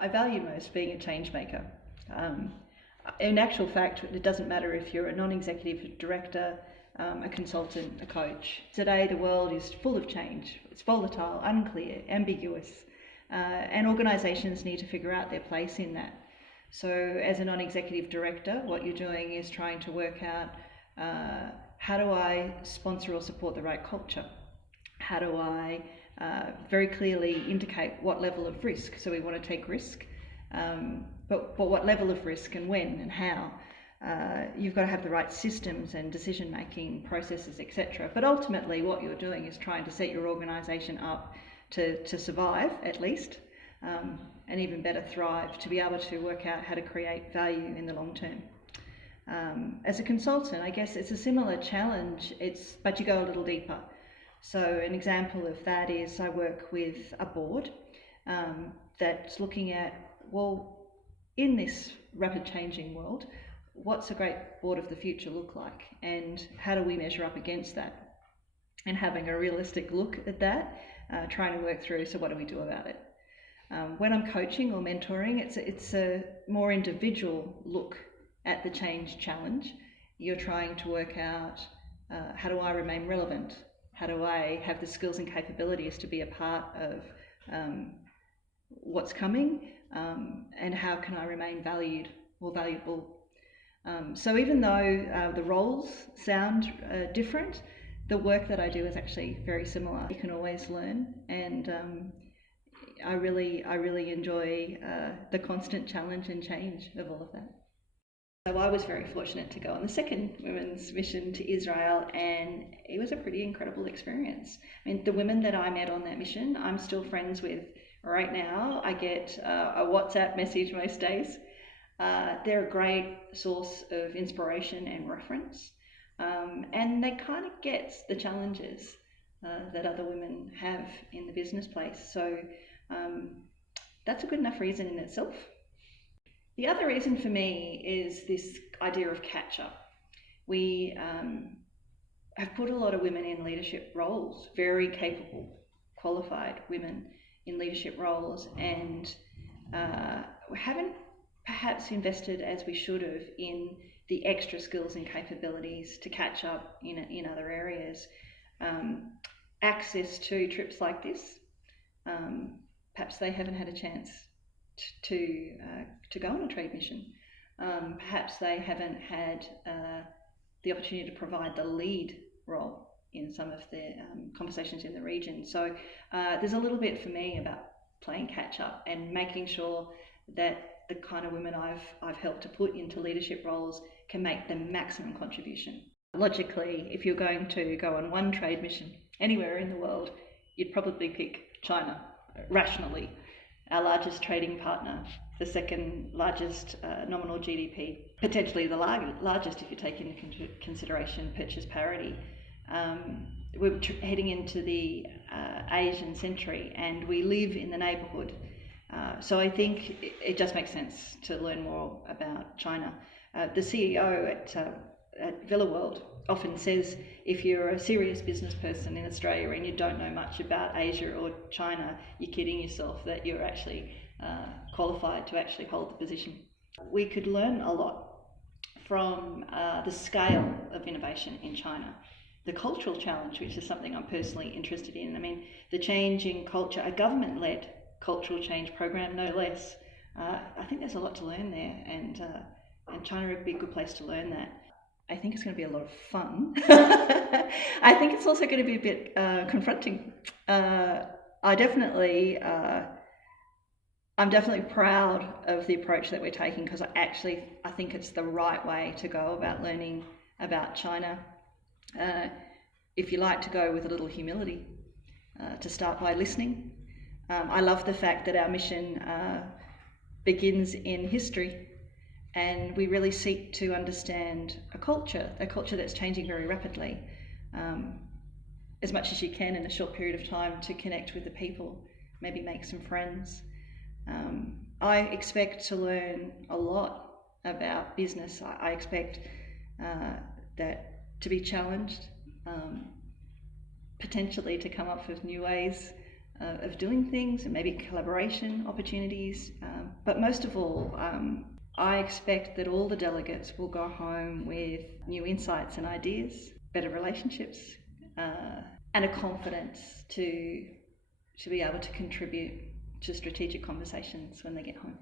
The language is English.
I value most being a change maker. In actual fact, it doesn't matter if you're a non-executive director, a consultant, a coach. Today the world is full of change. It's volatile, unclear, ambiguous, and organisations need to figure out their place in that. So as a non-executive director, what you're doing is trying to work out how do I sponsor or support the right culture? How do I very clearly indicate what level of risk? So we want to take risk, but what level of risk and when and how? You've got to have the right systems and decision-making processes, etc. But ultimately what you're doing is trying to set your organisation up to survive, at least, and even better thrive, to be able to work out how to create value in the long term. As a consultant, I guess it's a similar challenge, but you go a little deeper. So an example of that is I work with a board that's looking at, well, in this rapid changing world, what's a great board of the future look like, and how do we measure up against that? And having a realistic look at that, trying to work through, so what do we do about it? When I'm coaching or mentoring, it's a more individual look at the change challenge. You're trying to work out, how do I remain relevant? How do I have the skills and capabilities to be a part of what's coming? And how can I remain valued or valuable? So even though the roles sound different, the work that I do is actually very similar. You can always learn, and I really enjoy the constant challenge and change of all of that. So I was very fortunate to go on the second women's mission to Israel, and it was a pretty incredible experience. I mean, the women that I met on that mission, I'm still friends with right now. I get a WhatsApp message most days. They're a great source of inspiration and reference, and they kind of get the challenges that other women have in the business place. So that's a good enough reason in itself. The other reason for me is this idea of catch-up. We have put a lot of women in leadership roles, very capable, qualified women in leadership roles, and we haven't perhaps invested as we should have in the extra skills and capabilities to catch up in other areas. Access to trips like this, perhaps they haven't had a chance to go on a trade mission. Perhaps they haven't had the opportunity to provide the lead role in some of the conversations in the region. So there's a little bit for me about playing catch up and making sure that the kind of women I've helped to put into leadership roles can make the maximum contribution. Logically, if you're going to go on one trade mission anywhere in the world, you'd probably pick China, rationally. Our largest trading partner, the second largest nominal GDP, potentially the largest if you take into consideration purchase parity. We're heading into the Asian century, and we live in the neighbourhood. So I think it just makes sense to learn more about China. The CEO at Villa World often says, if you're a serious business person in Australia and you don't know much about Asia or China, you're kidding yourself that you're actually qualified to actually hold the position. We could learn a lot from the scale of innovation in China. The cultural challenge, which is something I'm personally interested in. I mean, the change in culture, a government-led cultural change program, no less. I think there's a lot to learn there, and China would be a good place to learn that. I think it's going to be a lot of fun. I think it's also going to be a bit confronting. I'm definitely proud of the approach that we're taking, because I think it's the right way to go about learning about China. If you like to go with a little humility, to start by listening. I love the fact that our mission begins in history, and we really seek to understand a culture that's changing very rapidly, as much as you can in a short period of time, to connect with the people, maybe make some friends. I expect to learn a lot about business. I expect that to be challenged, potentially to come up with new ways of doing things, and maybe collaboration opportunities. But most of all, I expect that all the delegates will go home with new insights and ideas, better relationships, and a confidence to be able to contribute to strategic conversations when they get home.